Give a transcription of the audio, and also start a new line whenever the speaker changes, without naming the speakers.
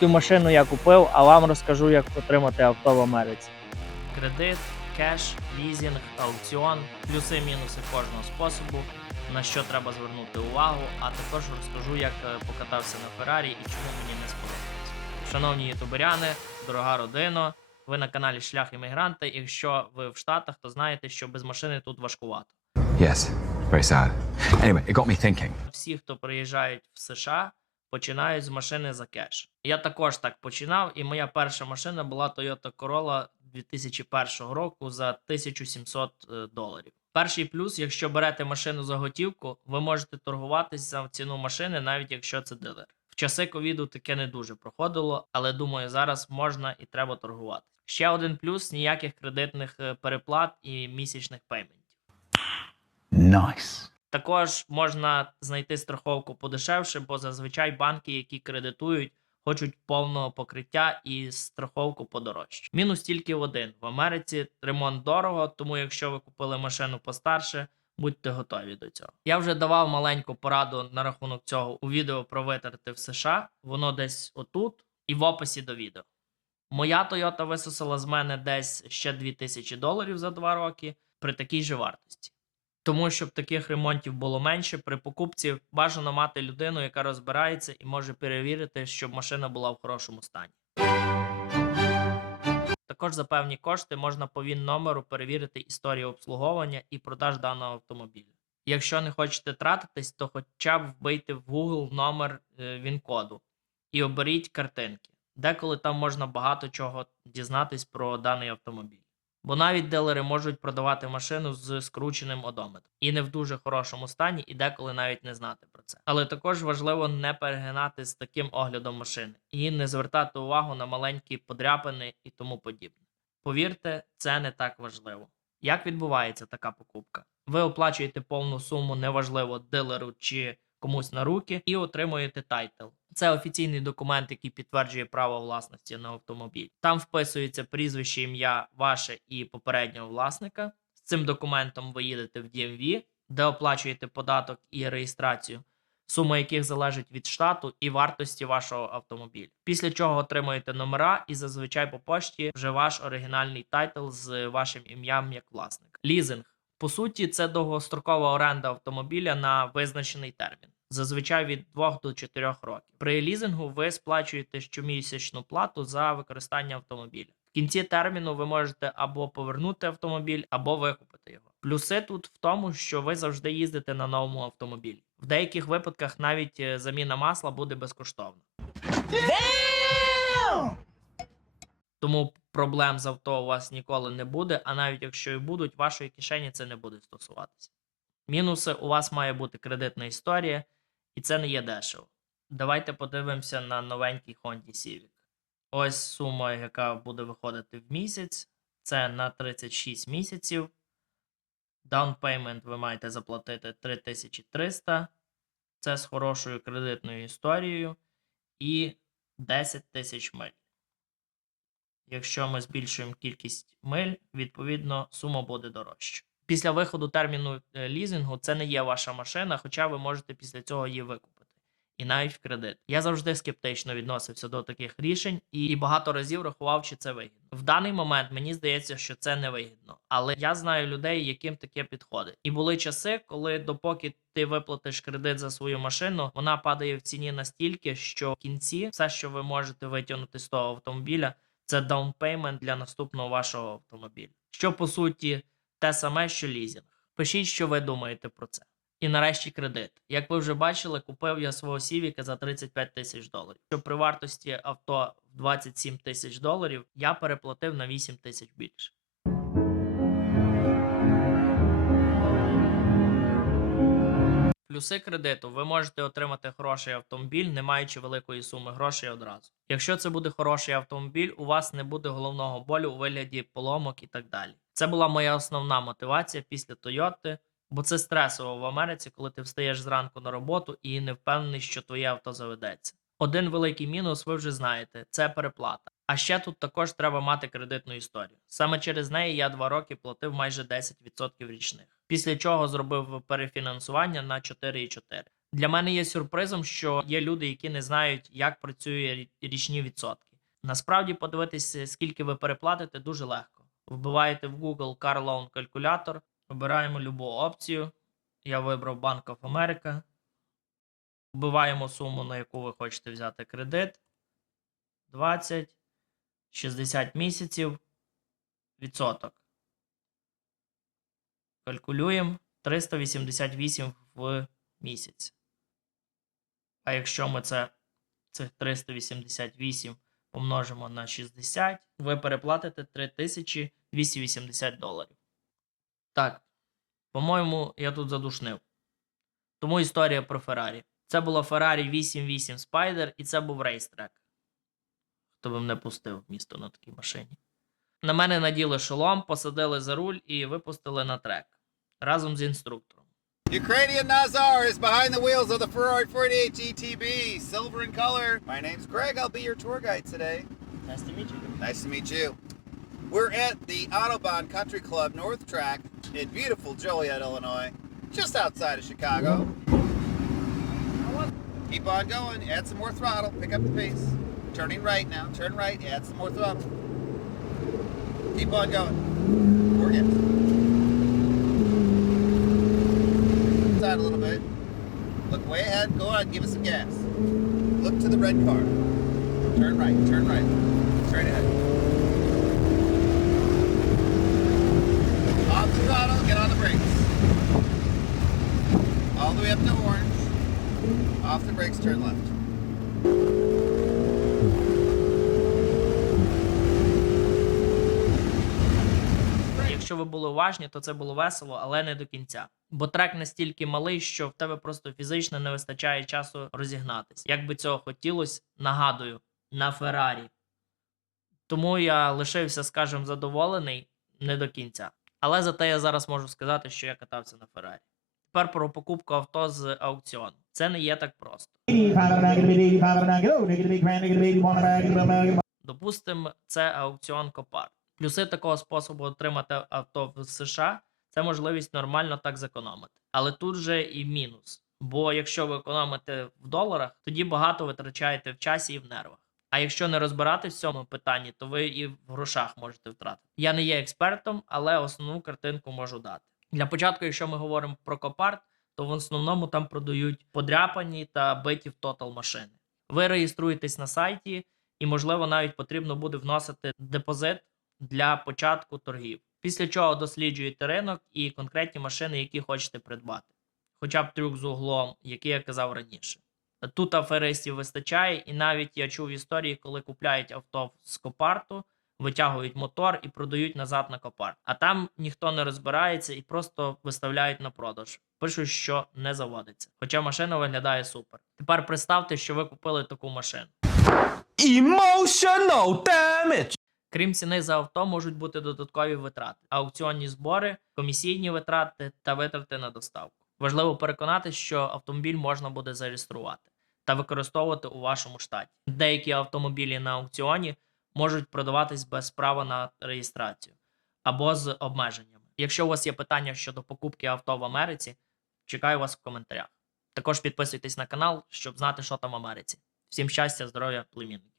Цю машину я купив, а вам розкажу, як отримати авто в Америці. Кредит, кеш, лізінг, аукціон, плюси-мінуси кожного способу, на що треба звернути увагу, а також розкажу, як е, покатався на Феррарі і чому мені не сподобалось. Шановні ютуберяни, дорога родина, ви на каналі Шлях іммігранта. Якщо ви в Штатах, то знаєте, що без машини тут важкувато.
Yes, very sad. Anyway, it got me thinking.
всі, хто приїжджають в США, починають з машини за кеш. Я також так починав, і моя перша машина була Toyota Corolla 2001 року за 1700 е, доларів. Перший плюс, якщо берете машину за готівку, ви можете торгуватись за ціну машини, навіть якщо це дилер. В часи ковіду таке не дуже проходило, але думаю, зараз можна і треба торгувати. Ще один плюс: ніяких кредитних е, переплат і місячних пейментів.
Nice.
Також можна знайти страховку подешевше, бо зазвичай банки, які кредитують, хочуть повного покриття і страховку подорожче. Мінус тільки один: в Америці ремонт дорого, тому якщо ви купили машину постарше, будьте готові до цього. Я вже давав маленьку пораду на рахунок цього у відео про витрати в США. Воно десь отут і в описі до відео. Моя Toyota висосала з мене десь ще 2000 доларів за 2 роки при такій же вартості. Тому щоб таких ремонтів було менше, при покупці бажано мати людину, яка розбирається і може перевірити, щоб машина була в хорошому стані. Також за певні кошти можна по він номеру перевірити історію обслуговування і продаж даного автомобіля. Якщо не хочете тратитись, то хоча б вбийте в Google номер е, він-коду і оберіть картинки. Деколи там можна багато чого дізнатись про даний автомобіль. Бо навіть дилери можуть продавати машину з скрученим одометром і не в дуже хорошому стані, і деколи навіть не знати про це. Але також важливо не перегинати з таким оглядом машини і не звертати увагу на маленькі подряпини і тому подібне. Повірте, це не так важливо. Як відбувається така покупка? Ви оплачуєте повну суму, неважливо дилеру чи комусь на руки, і отримуєте тайтл. Це офіційний документ, який підтверджує право власності на автомобіль. Там вписується прізвище, ім'я ваше і попереднього власника. З цим документом ви їдете в DMV, де оплачуєте податок і реєстрацію, сума яких залежить від штату і вартості вашого автомобіля. Після чого отримуєте номера і зазвичай по пошті вже ваш оригінальний тайтл з вашим ім'ям як власник. Лізинг. По суті, це довгострокова оренда автомобіля на визначений термін, зазвичай від 2 до 4 років. При лізингу ви сплачуєте щомісячну плату за використання автомобіля. В кінці терміну ви можете або повернути автомобіль, або викупити його. Плюси тут в тому, що ви завжди їздите на новому автомобілі. В деяких випадках навіть е, заміна масла буде безкоштовна. Тому проблем з авто у вас ніколи не буде, а навіть якщо і будуть, вашої кишені це не буде стосуватися. Мінуси у вас має бути кредитна історія, і це не є дешево. Давайте подивимося на новенький Honda Civic. Ось сума, яка буде виходити в місяць. Це на 36 місяців. Down payment ви маєте заплатити 3300. Це з хорошою кредитною історією. І 10 тисяч миль. Якщо ми збільшуємо кількість миль, відповідно сума буде дорожча. Після виходу терміну е, лізингу це не є ваша машина, хоча ви можете після цього її викупити. І навіть в кредит. Я завжди скептично відносився до таких рішень і, багато разів рахував, чи це вигідно. В даний момент мені здається, що це не вигідно. Але я знаю людей, яким таке підходить. І були часи, коли допоки ти виплатиш кредит за свою машину, вона падає в ціні настільки, що в кінці все, що ви можете витягнути з того автомобіля, це даунпеймент для наступного вашого автомобіля. Що по суті те саме, що лізінг. Пишіть, що ви думаєте про це. І нарешті кредит. Як ви вже бачили, купив я свого Сівіка за 35 тисяч доларів. Що при вартості авто в 27 тисяч доларів я переплатив на 8 тисяч більше. Плюси кредиту ви можете отримати хороший автомобіль, не маючи великої суми грошей одразу. Якщо це буде хороший автомобіль, у вас не буде головного болю у вигляді поломок і так далі. Це була моя основна мотивація після Тойоти, бо це стресово в Америці, коли ти встаєш зранку на роботу і не впевнений, що твоє авто заведеться. Один великий мінус, ви вже знаєте, це переплата. А ще тут також треба мати кредитну історію. Саме через неї я два роки платив майже 10% річних. Після чого зробив перефінансування на 4,4. Для мене є сюрпризом, що є люди, які не знають, як працює річні відсотки. Насправді, подивитися, скільки ви переплатите, дуже легко. Вбиваєте в Google Car Loan калькулятор, обираємо любу опцію. Я вибрав of America. Вбиваємо суму, на яку ви хочете взяти кредит. 20, 60 місяців, відсоток. Калькулюємо 388 в місяць. А якщо ми це цих 388 помножимо на 60, ви переплатите 3280 доларів. Так, по-моєму, я тут задушнив. Тому історія про Феррарі. Це було Ferrari 88 Spider і це був рейстрек. Хто би мене пустив в місто на такій машині. На мене наділи шолом, посадили за руль і випустили на трек разом з інструктором.
Ukrainian Nazar is behind the wheels of the Ferrari 48 GTB, silver in color. My name's Greg. I'll be your tour guide today.
Nice to meet you.
Nice to meet you. We're at the Autobahn Country Club North Track in beautiful Joliet, Illinois, just outside of Chicago. Keep on going. Add some more throttle. Pick up the pace. Turning right now. Turn right. Add some more throttle. Keep on going. Work it. Side a little bit. Look way ahead. Go on. Give us some gas. Look to the red car. Turn right. Turn right. Straight ahead. Off the throttle. Get on the brakes. All the way up to orange. Off the brakes. Turn left.
Якщо ви були уважні, то це було весело, але не до кінця. Бо трек настільки малий, що в тебе просто фізично не вистачає часу розігнатись. Як би цього хотілося, нагадую, на Феррарі. Тому я лишився, скажімо, задоволений не до кінця. Але зате я зараз можу сказати, що я катався на Феррарі. Тепер про покупку авто з аукціону. Це не є так просто. Допустимо, це аукціон Копар. Плюси такого способу отримати авто в США це можливість нормально так зекономити. Але тут же і мінус. Бо якщо ви економите в доларах, тоді багато витрачаєте в часі і в нервах. А якщо не розбиратись в цьому питанні, то ви і в грошах можете втратити. Я не є експертом, але основну картинку можу дати. Для початку, якщо ми говоримо про Копарт, то в основному там продають подряпані та биті в тотал машини. Ви реєструєтесь на сайті, і, можливо, навіть потрібно буде вносити депозит для початку торгів. Після чого досліджуєте ринок і конкретні машини, які хочете придбати. Хоча б трюк з углом, який я казав раніше. Тут аферистів вистачає, і навіть я чув історії, коли купляють авто з копарту, витягують мотор і продають назад на копарт. А там ніхто не розбирається і просто виставляють на продаж. Пишуть, що не заводиться. Хоча машина виглядає супер. Тепер представте, що ви купили таку машину.
Emotional damage.
Крім ціни за авто, можуть бути додаткові витрати, аукціонні збори, комісійні витрати та витрати на доставку. Важливо переконатися, що автомобіль можна буде зареєструвати та використовувати у вашому штаті. Деякі автомобілі на аукціоні можуть продаватись без права на реєстрацію або з обмеженнями. Якщо у вас є питання щодо покупки авто в Америці, чекаю вас в коментарях. Також підписуйтесь на канал, щоб знати, що там в Америці. Всім щастя, здоров'я, племінник.